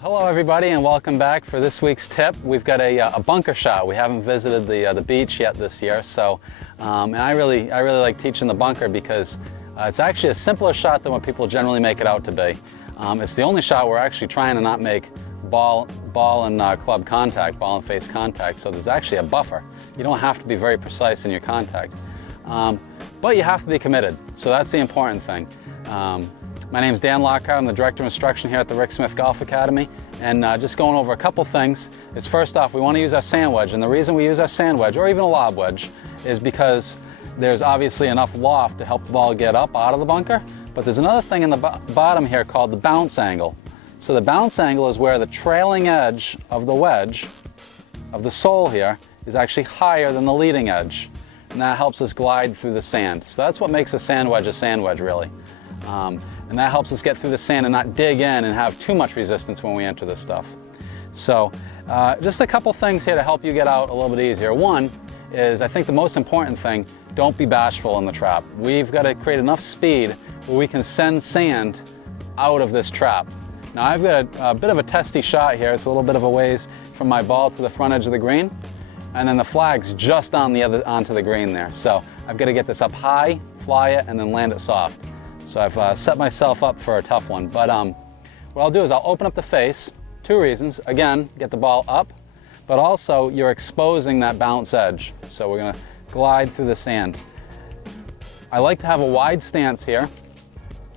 Hello everybody and welcome back for this week's tip. We've got a bunker shot. We haven't visited the beach yet this year, so and I really like teaching the bunker because it's actually a simpler shot than what people generally make it out to be. It's the only shot we're actually trying to not make ball and club contact, ball and face contact, so there's actually a buffer. You don't have to be very precise in your contact, but you have to be committed, so that's the important thing. My name is Dan Lockhart. I'm the Director of Instruction here at the Rick Smith Golf Academy, and just going over a couple things is, first off, we want to use our sand wedge, and the reason we use our sand wedge, or even a lob wedge, is because there's obviously enough loft to help the ball get up out of the bunker, but there's another thing in the bottom here called the bounce angle. So the bounce angle is where the trailing edge of the wedge, of the sole here, is actually higher than the leading edge, and that helps us glide through the sand. So that's what makes a sand wedge, really. And that helps us get through the sand and not dig in and have too much resistance when we enter this stuff. So just a couple things here to help you get out a little bit easier. One is, I think the most important thing, don't be bashful in the trap. We've got to create enough speed where we can send sand out of this trap. Now I've got a bit of a testy shot here. It's a little bit of a ways from my ball to the front edge of the green, and then the flag's just on onto the green there. So I've got to get this up high, fly it, and then land it soft. So I've set myself up for a tough one, but what I'll do is I'll open up the face. Two reasons. Again, get the ball up, but also you're exposing that bounce edge. So we're going to glide through the sand. I like to have a wide stance here.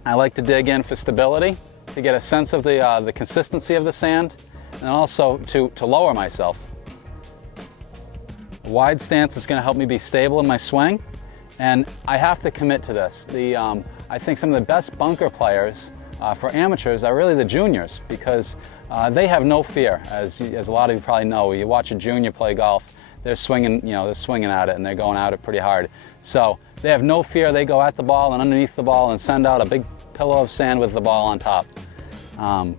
I like to dig in for stability, to get a sense of the consistency of the sand, and also to lower myself. A wide stance is going to help me be stable in my swing, and I have to commit to this. I think some of the best bunker players for amateurs are really the juniors, because they have no fear. As a lot of you probably know, you watch a junior play golf, they're swinging, they're swinging at it and they're going at it pretty hard. So they have no fear. They go at the ball and underneath the ball and send out a big pillow of sand with the ball on top. So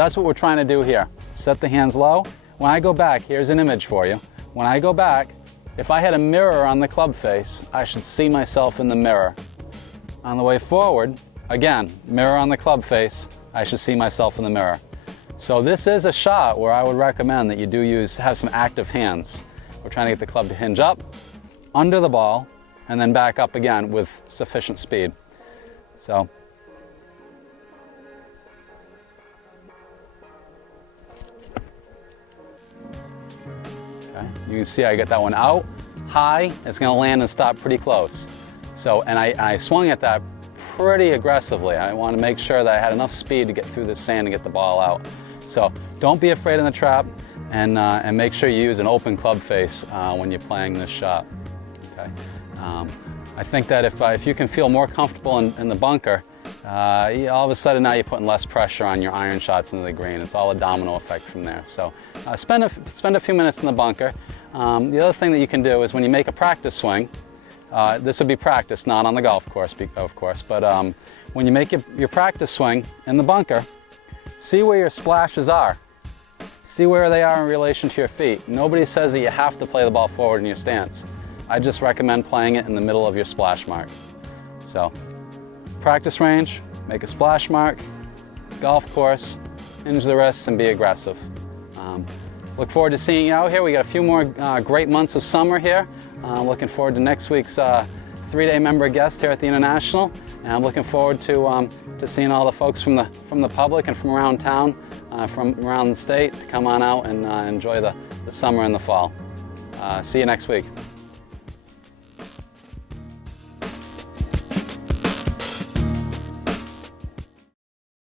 that's what we're trying to do here. Set the hands low. When I go back, here's an image for you. When I go back, if I had a mirror on the club face, I should see myself in the mirror. On the way forward, again, mirror on the club face, I should see myself in the mirror. So this is a shot where I would recommend that you have some active hands. We're trying to get the club to hinge up, under the ball, and then back up again with sufficient speed. So. Okay. You can see I get that one out, high, it's going to land and stop pretty close. So, and I swung at that pretty aggressively. I want to make sure that I had enough speed to get through the sand and get the ball out. So don't be afraid in the trap, and make sure you use an open club face when you're playing this shot. Okay. I think that if you can feel more comfortable in the bunker, all of a sudden now you're putting less pressure on your iron shots into the green. It's all a domino effect from there. So spend a few minutes in the bunker. The other thing that you can do is when you make a practice swing, this would be practice, not on the golf course, of course, but when you make your practice swing in the bunker, see where your splashes are. See where they are in relation to your feet. Nobody says that you have to play the ball forward in your stance. I just recommend playing it in the middle of your splash mark. So, practice range, make a splash mark, golf course, hinge the wrists and be aggressive. Look forward to seeing you out here. We got a few more great months of summer here. Looking forward to next week's 3-day member guest here at the International, and I'm looking forward to seeing all the folks from the public and from around town, from around the state, to come on out and enjoy the summer and the fall. See you next week.